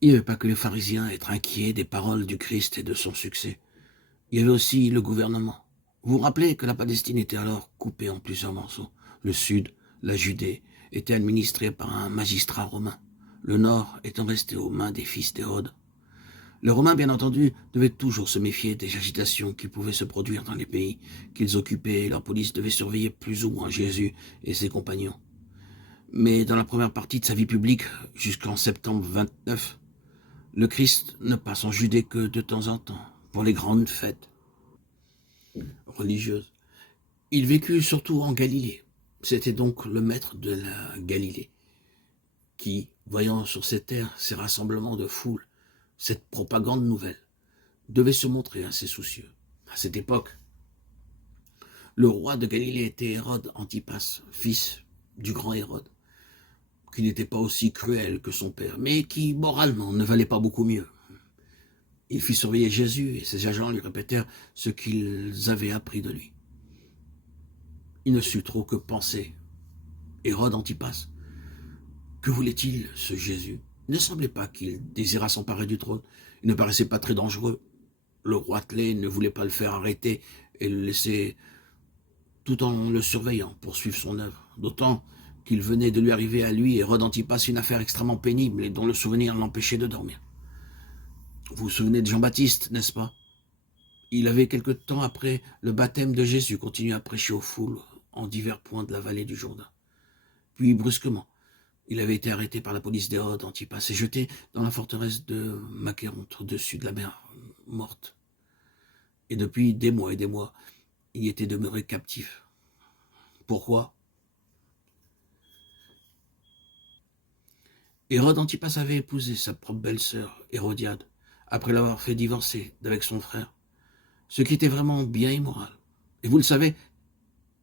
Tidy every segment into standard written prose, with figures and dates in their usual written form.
Il n'y avait pas que les pharisiens à être inquiets des paroles du Christ et de son succès. Il y avait aussi le gouvernement. Vous vous rappelez que la Palestine était alors coupée en plusieurs morceaux. Le sud, la Judée, était administré par un magistrat romain, le nord étant resté aux mains des fils d'Hérode. Les Romains, bien entendu, devaient toujours se méfier des agitations qui pouvaient se produire dans les pays qu'ils occupaient et leur police devait surveiller plus ou moins Jésus et ses compagnons. Mais dans la première partie de sa vie publique, jusqu'en septembre 29, le Christ ne passe en Judée que de temps en temps, pour les grandes fêtes religieuses. Il vécut surtout en Galilée. C'était donc le maître de la Galilée, qui, voyant sur ces terres ces rassemblements de foule, cette propagande nouvelle, devait se montrer assez soucieux. À cette époque, le roi de Galilée était Hérode Antipas, fils du grand Hérode, qui n'était pas aussi cruel que son père, mais qui, moralement, ne valait pas beaucoup mieux. Il fit surveiller Jésus et ses agents lui répétèrent ce qu'ils avaient appris de lui. Il ne sut trop que penser. Hérode Antipas, que voulait-il, ce Jésus? Il ne semblait pas qu'il désirât s'emparer du trône. Il ne paraissait pas très dangereux. Le roitelet ne voulait pas le faire arrêter et le laisser tout en le surveillant pour suivre son œuvre. D'autant qu'il venait de lui arriver à lui, Hérode Antipas, une affaire extrêmement pénible et dont le souvenir l'empêchait de dormir. Vous vous souvenez de Jean-Baptiste, n'est-ce pas? Il avait quelque temps après le baptême de Jésus continué à prêcher aux foules en divers points de la vallée du Jourdain. Puis, brusquement, il avait été arrêté par la police d'Hérode Antipas et jeté dans la forteresse de Macéronte, au-dessus de la mer morte. Et depuis des mois et des mois, il y était demeuré captif. Pourquoi? Hérode Antipas avait épousé sa propre belle-sœur, Hérodiade, après l'avoir fait divorcer d'avec son frère, ce qui était vraiment bien immoral. Et vous le savez,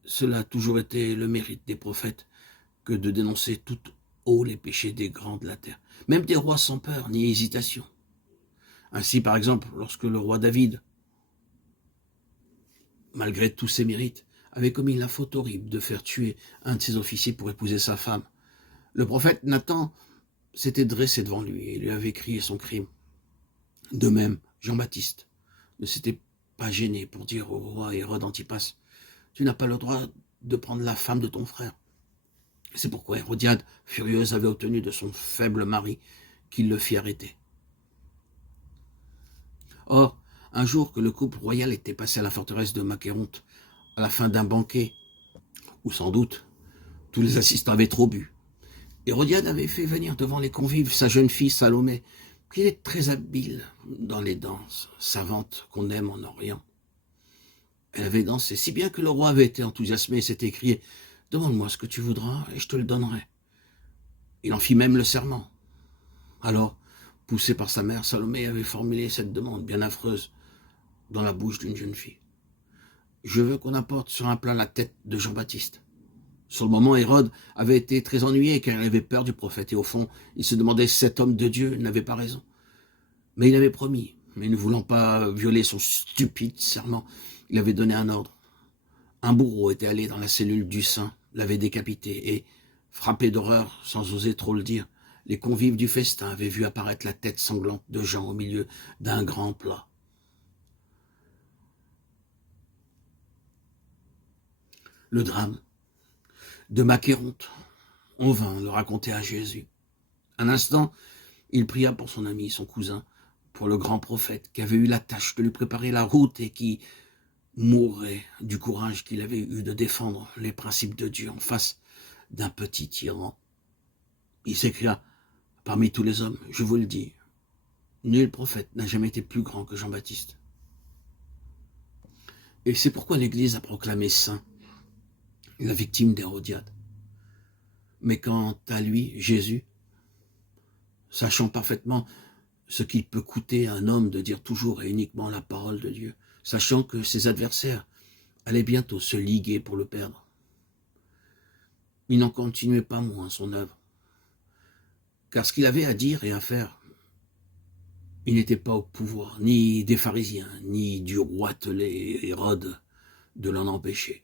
cela a toujours été le mérite des prophètes que de dénoncer tout haut les péchés des grands de la terre, même des rois sans peur ni hésitation. Ainsi, par exemple, lorsque le roi David, malgré tous ses mérites, avait commis la faute horrible de faire tuer un de ses officiers pour épouser sa femme, le prophète Nathan s'était dressé devant lui et lui avait crié son crime. De même, Jean-Baptiste ne s'était pas gêné pour dire au roi Hérode Antipas, « Tu n'as pas le droit de prendre la femme de ton frère. » C'est pourquoi Hérodiade, furieuse, avait obtenu de son faible mari qu'il le fit arrêter. Or, un jour que le couple royal était passé à la forteresse de Macéronte, à la fin d'un banquet, où sans doute tous les assistants avaient trop bu, Hérodiade avait fait venir devant les convives sa jeune fille Salomé, qui est très habile dans les danses savantes qu'on aime en Orient. Elle avait dansé si bien que le roi avait été enthousiasmé et s'était écrié « Demande-moi ce que tu voudras et je te le donnerai ». Il en fit même le serment. Alors, poussée par sa mère, Salomé avait formulé cette demande bien affreuse dans la bouche d'une jeune fille. « Je veux qu'on apporte sur un plat la tête de Jean-Baptiste ». Sur le moment, Hérode avait été très ennuyé car il avait peur du prophète et au fond, il se demandait si cet homme de Dieu n'avait pas raison. Mais il avait promis, mais ne voulant pas violer son stupide serment, il avait donné un ordre. Un bourreau était allé dans la cellule du saint, l'avait décapité et, frappé d'horreur sans oser trop le dire, les convives du festin avaient vu apparaître la tête sanglante de Jean au milieu d'un grand plat. Le drame de Macéronte, on vint le raconter à Jésus. Un instant, il pria pour son ami, son cousin, pour le grand prophète qui avait eu la tâche de lui préparer la route et qui mourrait du courage qu'il avait eu de défendre les principes de Dieu en face d'un petit tyran. Il s'écria, parmi tous les hommes, je vous le dis, nul prophète n'a jamais été plus grand que Jean-Baptiste. Et c'est pourquoi l'Église a proclamé saint la victime d'Hérodiade. Mais quant à lui, Jésus, sachant parfaitement ce qu'il peut coûter à un homme de dire toujours et uniquement la parole de Dieu, sachant que ses adversaires allaient bientôt se liguer pour le perdre, il n'en continuait pas moins son œuvre. Car ce qu'il avait à dire et à faire, il n'était pas au pouvoir ni des pharisiens, ni du roitelet Hérode de l'en empêcher.